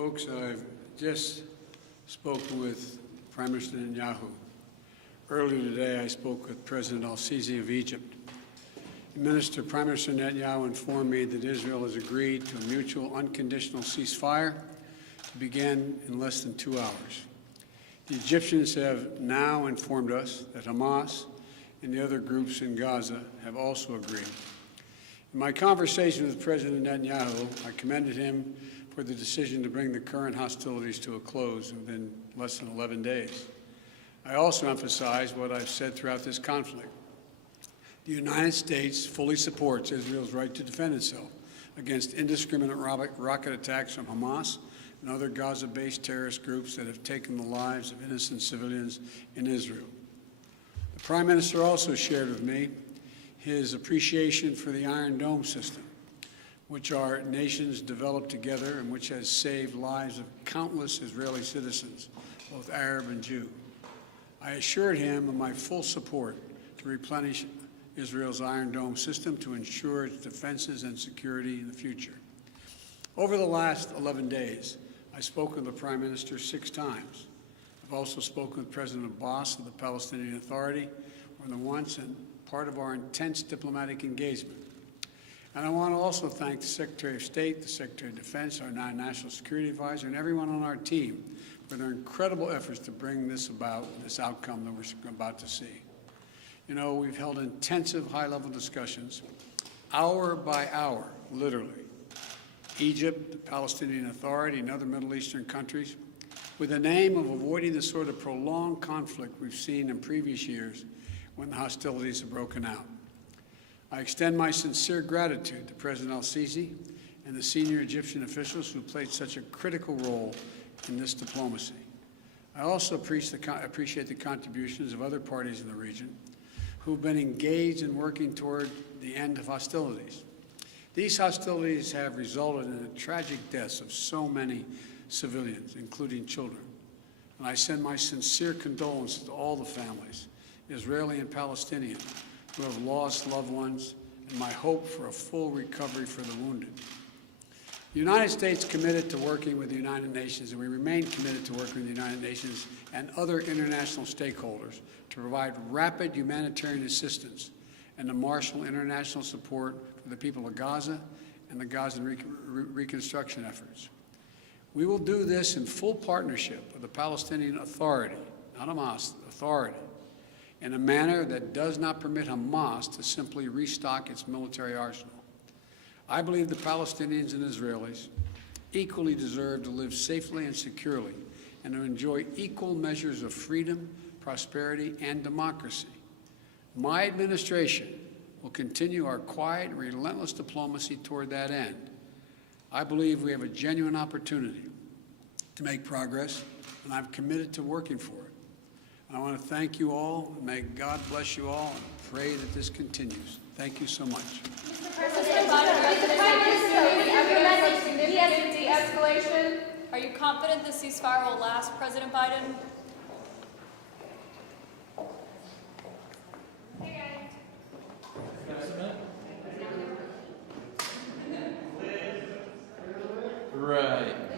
Folks, I've just spoken with Prime Minister Netanyahu. Earlier today, I spoke with President al-Sisi of Egypt. Prime Minister Netanyahu informed me that Israel has agreed to a mutual unconditional ceasefire to begin in less than 2 hours. The Egyptians have now informed us that Hamas and the other groups in Gaza have also agreed. In my conversation with President Netanyahu, I commended him for the decision to bring the current hostilities to a close within less than 11 days. I also emphasized what I've said throughout this conflict. The United States fully supports Israel's right to defend itself against indiscriminate rocket attacks from Hamas and other Gaza-based terrorist groups that have taken the lives of innocent civilians in Israel. The Prime Minister also shared with me his appreciation for the Iron Dome system, which our nations developed together and which has saved lives of countless Israeli citizens, both Arab and Jew. I assured him of my full support to replenish Israel's Iron Dome system to ensure its defenses and security in the future. Over the last 11 days, I've spoken with the Prime Minister 6 times. I've also spoken with President Abbas of the Palestinian Authority more than once and part of our intense diplomatic engagement. And I want to also thank the Secretary of State, the Secretary of Defense, our National Security Advisor, and everyone on our team for their incredible efforts to bring this about, this outcome that we're about to see. You know, we've held intensive high-level discussions, hour by hour, literally. Egypt, the Palestinian Authority, and other Middle Eastern countries, with the aim of avoiding the sort of prolonged conflict we've seen in previous years when the hostilities have broken out. I extend my sincere gratitude to President al-Sisi and the senior Egyptian officials who played such a critical role in this diplomacy. I also appreciate the contributions of other parties in the region who've been engaged in working toward the end of hostilities. These hostilities have resulted in the tragic deaths of so many civilians, including children. And I send my sincere condolences to all the families, Israeli and Palestinian, who have lost loved ones, and my hope for a full recovery for the wounded. The United States committed to working with the United Nations, and we remain committed to working with the United Nations and other international stakeholders to provide rapid humanitarian assistance and to marshal international support for the people of Gaza and the Gaza reconstruction efforts. We will do this in full partnership with the Palestinian Authority, not Hamas, Authority, in a manner that does not permit Hamas to simply restock its military arsenal. I believe the Palestinians and Israelis equally deserve to live safely and securely and to enjoy equal measures of freedom, prosperity, and democracy. My administration will continue our quiet and relentless diplomacy toward that end. I believe we have a genuine opportunity to make progress, and I'm committed to working for it. I want to thank you all. May God bless you all and pray that this continues. Thank you so much. Mr. President, the Prime Minister implemented significant de-escalation. Are you confident the ceasefire will last, President Biden? Hey guys. Right.